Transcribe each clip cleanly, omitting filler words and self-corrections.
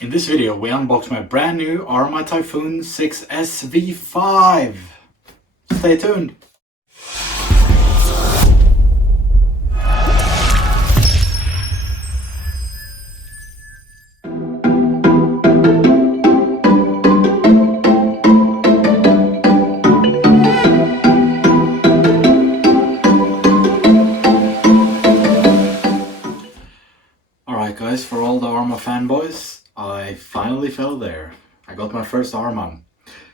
In this video, we unbox my brand new Arrma Typhon 6S V5. Stay tuned. Alright guys, for all the Arrma fanboys, I finally fell there. I got my first Arrma.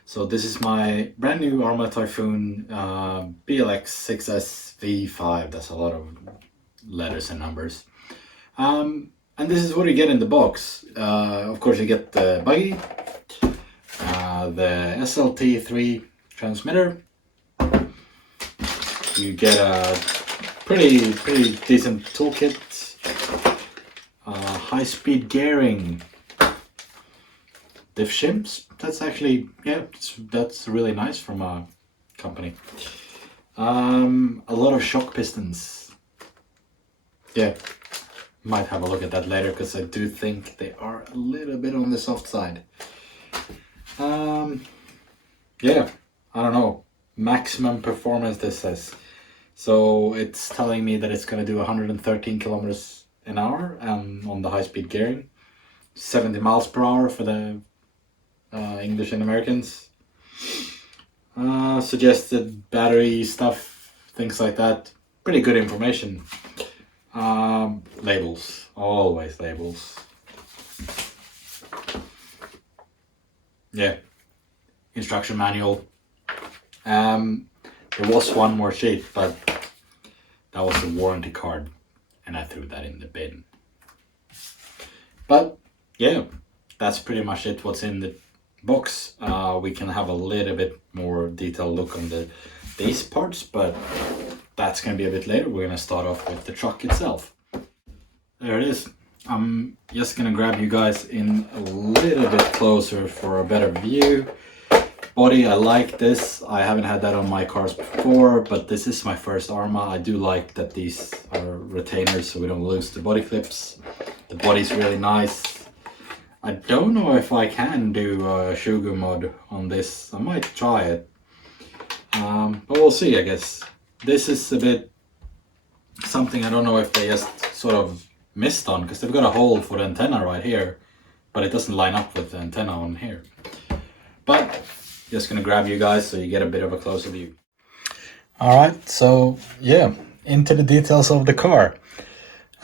So this is my brand new Arrma Typhon BLX 6S V5. That's a lot of letters and numbers. And this is what you get in the box. Of course you get the buggy, the SLT3 transmitter. You get a pretty decent toolkit. High-speed gearing, diff shims. That's actually, yeah, that's really nice from a company. A lot of shock pistons. Yeah, might have a look at that later because I do think they are a little bit on the soft side. Yeah, I don't know. Maximum performance, this says. So it's telling me that it's going to do 113 kilometers an hour on the high-speed gearing, 70 miles per hour for the English and Americans. Suggested battery stuff, things like that. Pretty good information. Labels, always labels. Yeah, instruction manual. There was one more sheet, but that was the warranty card, and I threw that in the bin. But yeah, that's pretty much it what's in the box. We can have a little bit more detailed look on these parts, but that's going to be a bit later. We're going to start off with the truck itself. There it is. I'm just going to grab you guys in a little bit closer for a better view. Body, I like this. I haven't had that on my cars before, but this is my first Arrma. I do like that these are retainers so we don't lose the body clips. The body's really nice. I don't know if I can do a Shugu mod on this. I might try it. But we'll see, I guess. This is a bit something I don't know if they just sort of missed on, because they've got a hole for the antenna right here, but it doesn't line up with the antenna on here. But just gonna grab you guys so you get a bit of a closer view. Alright, so yeah, into the details of the car.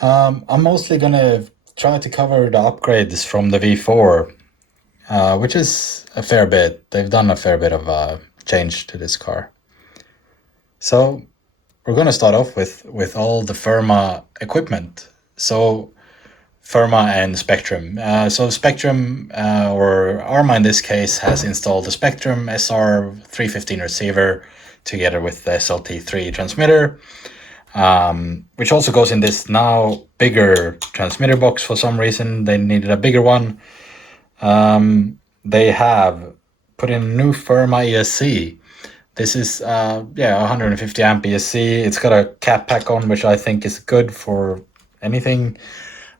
I'm mostly gonna try to cover the upgrades from the V4, which is a fair bit. They've done a fair bit of change to this car. So we're gonna start off with all the Firma equipment. So Firma and Spectrum. So Spectrum, or Arrma in this case, has installed the Spectrum SR315 receiver together with the SLT3 transmitter, which also goes in this now bigger transmitter box. For some reason they needed a bigger one. They have put in a new Firma ESC. This is 150 amp ESC. It's got a cap pack on, which I think is good for anything.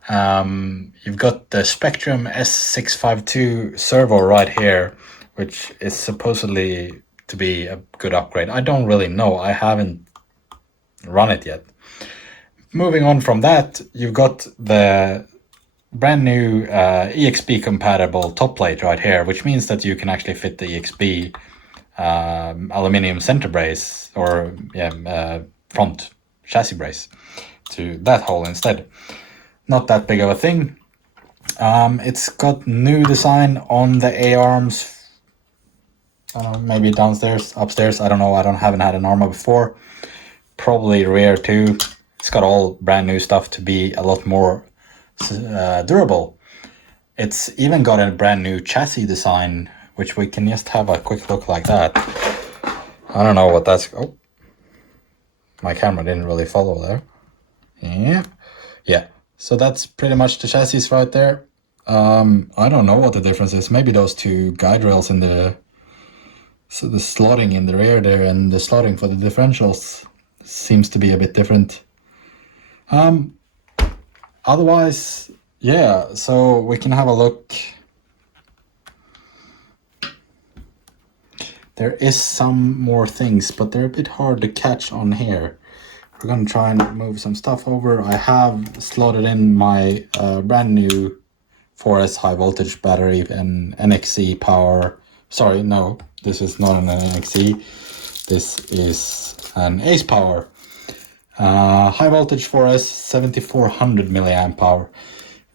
You've got the Spectrum S652 servo right here, which is supposedly to be a good upgrade. I don't really know. I haven't run it yet. Moving on from that, you've got the brand new EXP compatible top plate right here, which means that you can actually fit the EXP aluminium center brace or front chassis brace to that hole instead. Not that big of a thing. It's got new design on the A-arms. Maybe downstairs, upstairs, I don't know. I haven't had an Arrma before. Probably rear too. It's got all brand new stuff to be a lot more durable. It's even got a brand new chassis design, which we can just have a quick look like that. I don't know what that's... Oh, my camera didn't really follow there. Yeah. So that's pretty much the chassis right there. I don't know what the difference is. Maybe those two guide rails in the slotting in the rear there and the slotting for the differentials seems to be a bit different. Otherwise, yeah, so we can have a look There is some more things, but they're a bit hard to catch on here. We're gonna try and move some stuff over. I have slotted in my brand new 4S high voltage battery and NXE power. Sorry, no, this is not an NXE. This is an Ace power. High voltage 4S 7400 milliamp hour.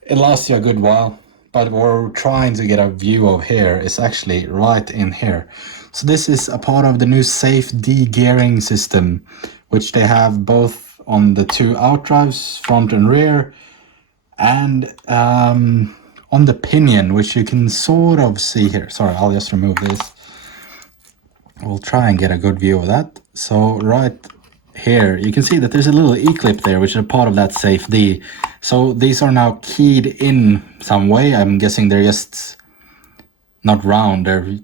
It lasts you a good while, but what we're trying to get a view of here is actually right in here. So this is a part of the new safe de-gearing system, which they have both on the two out drives, front and rear, and on the pinion, which you can sort of see here. Sorry, I'll just remove this. We'll try and get a good view of that. So right here, you can see that there's a little E-clip there, which is a part of that safe D. So these are now keyed in some way. I'm guessing they're just not round, they're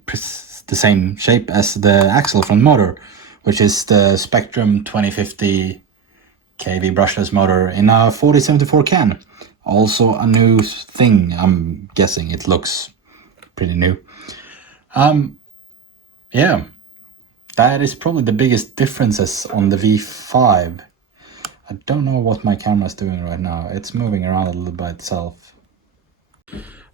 the same shape as the axle from the motor, which is the Spectrum 2050 kV brushless motor in a 4074 can. Also a new thing, I'm guessing. It looks pretty new. Yeah, that is probably the biggest differences on the V5. I don't know what my camera's doing right now. It's moving around a little by itself.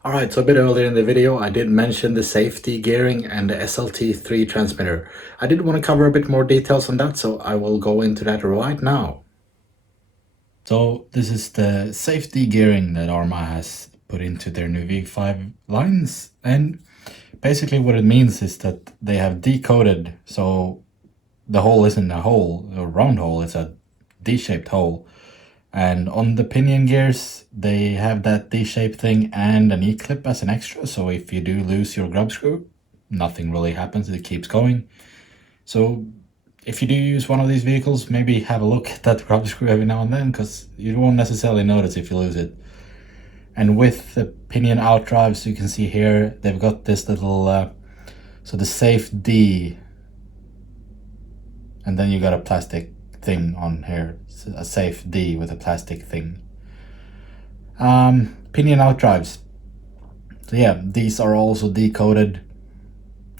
Alright, so a bit earlier in the video I did mention the safety gearing and the SLT3 transmitter. I did want to cover a bit more details on that, so I will go into that right now. So this is the safety gearing that Arrma has put into their new V5 lines, and basically what it means is that they have decoded, so the hole isn't a hole, a round hole, it's a D-shaped hole. And on the pinion gears, they have that D-shaped thing and an E-clip as an extra, so if you do lose your grub screw, nothing really happens, it keeps going. So if you do use one of these vehicles, maybe have a look at that grub screw every now and then, because you won't necessarily notice if you lose it. And with the pinion out drives, you can see here, they've got this little, so the safe D, and then you got a plastic thing on here, a safe D with a plastic thing. Pinion out drives. So yeah, these are also decoded.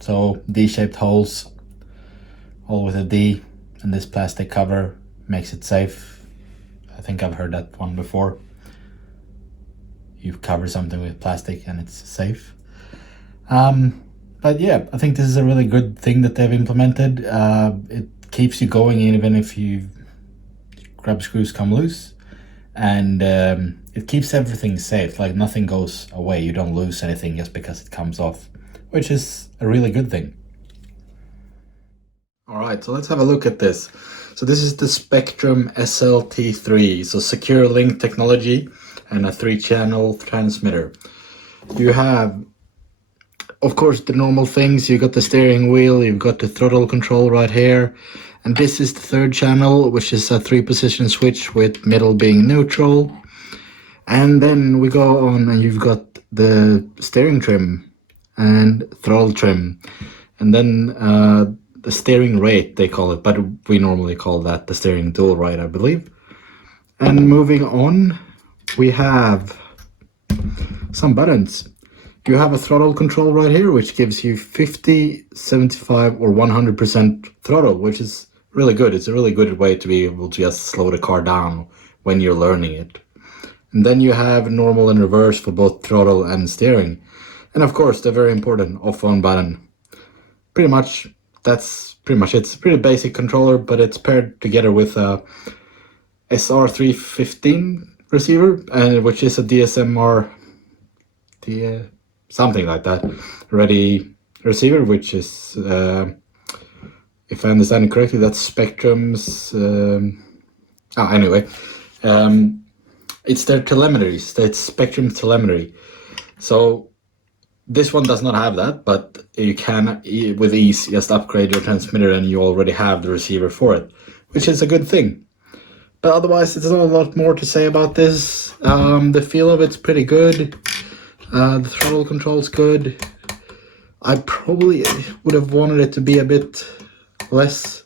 So D-shaped holes, all with a D, and this plastic cover makes it safe. I think I've heard that one before. You cover something with plastic and it's safe. But yeah, I think this is a really good thing that they've implemented. It keeps you going even if grub screws come loose, and it keeps everything safe, like nothing goes away, you don't lose anything just because it comes off, which is a really good thing. Alright, so let's have a look at this. So this is the Spectrum SLT3, so secure link technology and a 3-channel transmitter. You have, of course, the normal things. You got the steering wheel, you've got the throttle control right here, and this is the 3rd channel, which is a 3-position switch with middle being neutral. And then we go on and you've got the steering trim and throttle trim, and then the steering rate they call it, but we normally call that the steering dual rate, I believe. And moving on, we have some buttons. You have a throttle control right here, which gives you 50, 75 or 100% throttle, which is really good. It's a really good way to be able to just slow the car down when you're learning it. And then you have normal and reverse for both throttle and steering. And of course, the very important off-on button. Pretty much, that's pretty much it. It's a pretty basic controller, but it's paired together with a SR315 receiver, which is a DSMR, something like that, ready receiver, which is, if I understand it correctly, that's Spectrum's, anyway, it's their telemetry, it's Spectrum telemetry. So this one does not have that, but you can with ease just upgrade your transmitter and you already have the receiver for it, which is a good thing. But otherwise, there's not a lot more to say about this. The feel of it's pretty good. The throttle control's good. I probably would have wanted it to be a bit less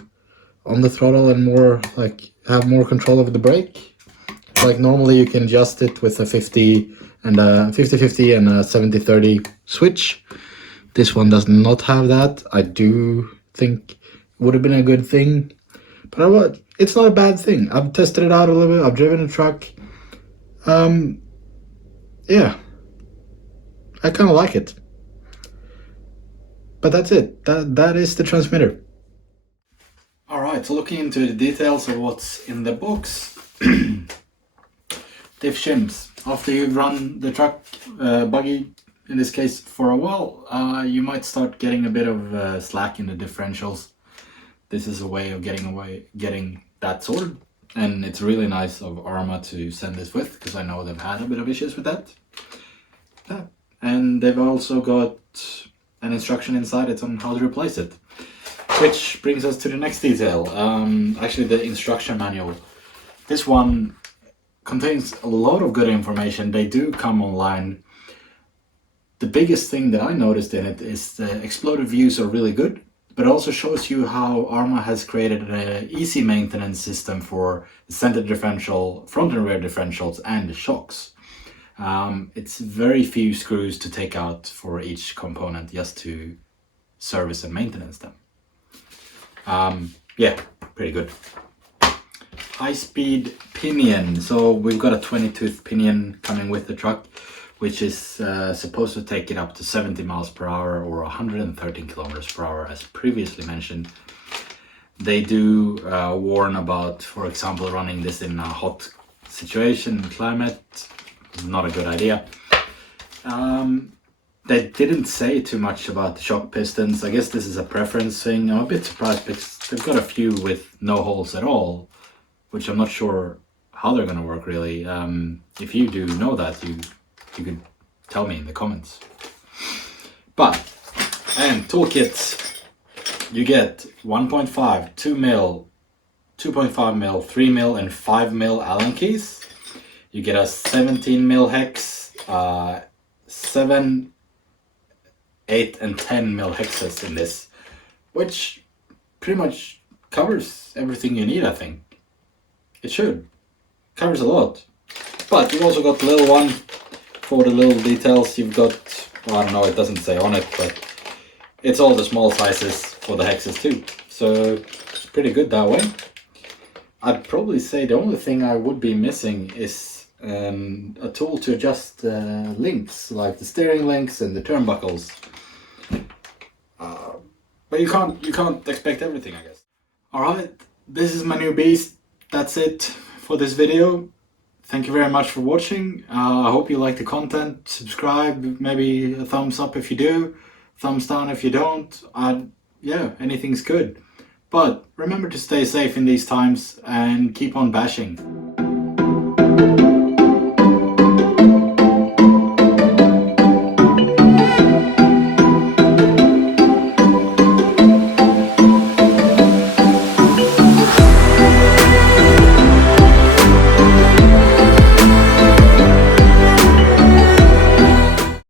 on the throttle and more like have more control over the brake. Like normally you can adjust it with a 50 and a 50-50 and a 70-30 switch, This one does not have that. I do think it would have been a good thing, but it's not a bad thing. I've tested it out a little bit. I've driven a truck. Yeah, I kind of like it. But that's it. That is the transmitter. All right, so looking into the details of what's in the box. Diff shims. After you've run the truck, buggy in this case, for a while, you might start getting a bit of slack in the differentials. This is a way of getting that sorted, and it's really nice of Arrma to send this with, because I know they've had a bit of issues with that. And they've also got an instruction inside it on how to replace it. Which brings us to the next detail, actually the instruction manual. This one contains a lot of good information. They do come online. The biggest thing that I noticed in it is the exploded views are really good, but it also shows you how Arrma has created an easy maintenance system for the center differential, front and rear differentials, and the shocks. It's very few screws to take out for each component just to service and maintenance them. Yeah, pretty good. High-speed pinion. So we've got a 20-tooth pinion coming with the truck, which is supposed to take it up to 70 miles per hour or 113 kilometers per hour, as previously mentioned. They do warn about, for example, running this in a hot situation and climate. Not a good idea. They didn't say too much about the shock pistons. I guess this is a preference thing. I'm a bit surprised because they've got a few with no holes at all, which I'm not sure how they're going to work really. If you do know that, you could tell me in the comments. But, and toolkits, you get 1.5, 2 mil, 2.5 mil, 3 mil, and 5 mil Allen keys. You get a 17 mil hex, 7, 8, and 10 mil hexes in this, which pretty much covers everything you need, I think. It should. Covers a lot. But you've also got the little one for the little details. You've got, well, I don't know, it doesn't say on it, but it's all the small sizes for the hexes too. So it's pretty good that way. I'd probably say the only thing I would be missing is a tool to adjust links, like the steering links and the turnbuckles. But you can't expect everything, I guess. Alright, this is my new beast. That's it for this video. Thank you very much for watching. I hope you like the content. Subscribe, maybe a thumbs up if you do, thumbs down if you don't. Yeah, anything's good. But remember to stay safe in these times and keep on bashing.